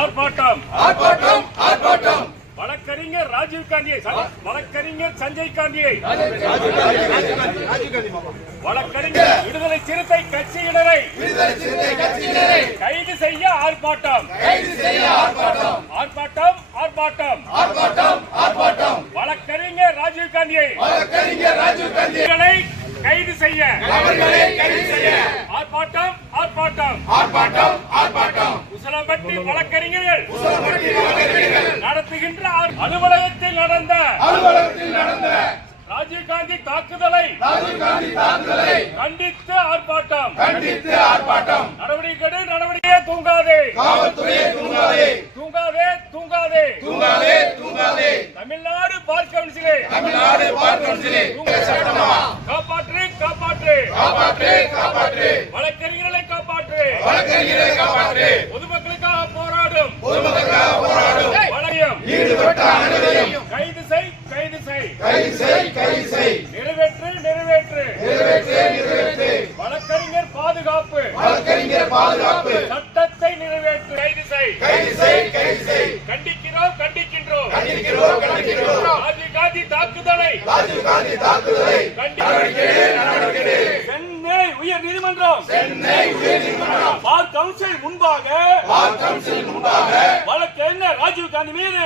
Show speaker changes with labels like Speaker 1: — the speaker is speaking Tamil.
Speaker 1: ஆர்ப்பாட்டம்.
Speaker 2: ஆர்ப்பாட்டம் ஆர்ப்பாட்டம்.
Speaker 1: வழக்கறிஞர் ராஜீவ் காந்தியை வழக்கறிஞர் சஞ்சய் காந்தியை. வழக்கறிஞர் விடுதலை சிறுத்தை கட்சியினரை.
Speaker 2: விடுதலை சிறுத்தை கட்சியினரை.
Speaker 1: கைது செய்ய ஆர்ப்பாட்டம்.
Speaker 2: கைது செய்ய ஆர்ப்பாட்டம்.
Speaker 1: ஆர்ப்பாட்டம் ஆர்ப்பாட்டம்.
Speaker 2: ஆர்ப்பாட்டம்
Speaker 1: வழக்கறிஞர் ராஜீவ் காந்தியை.
Speaker 2: வழக்கறிஞர் ராஜீவ் காந்தி
Speaker 1: இவர்களை கைது செய்ய. ஆர்ப்பாட்டம் ஆர்ப்பாட்டம்.
Speaker 2: ஆர்ப்பாட்டம்
Speaker 1: உசலம்பட்டி வழக்கறிஞர்கள்
Speaker 2: வழக்கறிஞர்கள்
Speaker 1: நடத்துகின்ற அலுவலகத்தில் நடந்த
Speaker 2: அலுவலகத்தில் நடந்த
Speaker 1: ராஜீவ் காந்தி தாக்குதலை கண்டித்து ஆர்ப்பாட்டம்
Speaker 2: கண்டித்து ஆர்ப்பாட்டம்
Speaker 1: நடவடிக்கை நடவடிக்கையே தூங்காதே.
Speaker 2: காவல்துறையை தூங்காதே
Speaker 1: தூங்காதே. தூங்காதே
Speaker 2: தூங்காதே தூங்காதே
Speaker 1: தமிழ்நாடு பார் கவுன்சிலே.
Speaker 2: தமிழ்நாடு பார் கவுன்சிலே சட்டமா
Speaker 1: காப்பாற்று காப்பாற்று.
Speaker 2: காப்பாற்று காப்பாற்று.
Speaker 1: வழக்கறிஞர்களை காப்பாற்று.
Speaker 2: வழக்கறிஞரை காப்பாற்று
Speaker 1: போராடும்
Speaker 2: பொதுமக்களுக்காக போராடும்
Speaker 1: வளையம்
Speaker 2: ஈடுபட்ட அனைவரையும்
Speaker 1: கைது செய் கைது செய்
Speaker 2: கைது செய் கைது செய்
Speaker 1: நிறைவேற்று நிறைவேற்று
Speaker 2: நிறைவேற்று நிறைவேற்று
Speaker 1: வழக்கறிஞர் பாதுகாப்பு
Speaker 2: வழக்கறிஞர் பாதுகாப்பு
Speaker 1: சட்டத்தை நிறைவேற்று. கைது செய்
Speaker 2: கைது செய் கைது செய்
Speaker 1: கண்டிக்கிறோம் கண்டிக்கின்றோம்.
Speaker 2: கண்டிக்கிறோம் கண்டிக்கிறோம்.
Speaker 1: ராஜீவ் காந்தி தாக்குதலை.
Speaker 2: ராஜீவ் காந்தி தாக்குதலை எடு.
Speaker 1: சென்னை உயர் நீதிமன்றம்.
Speaker 2: சென்னை உயர்நீதிமன்றம்
Speaker 1: பார் கவுன்சில் முன்பாக
Speaker 2: பார் கவுன்சில் முன்பாக
Speaker 1: வழக்கறிஞர் ராஜீவ் காந்தி மீது?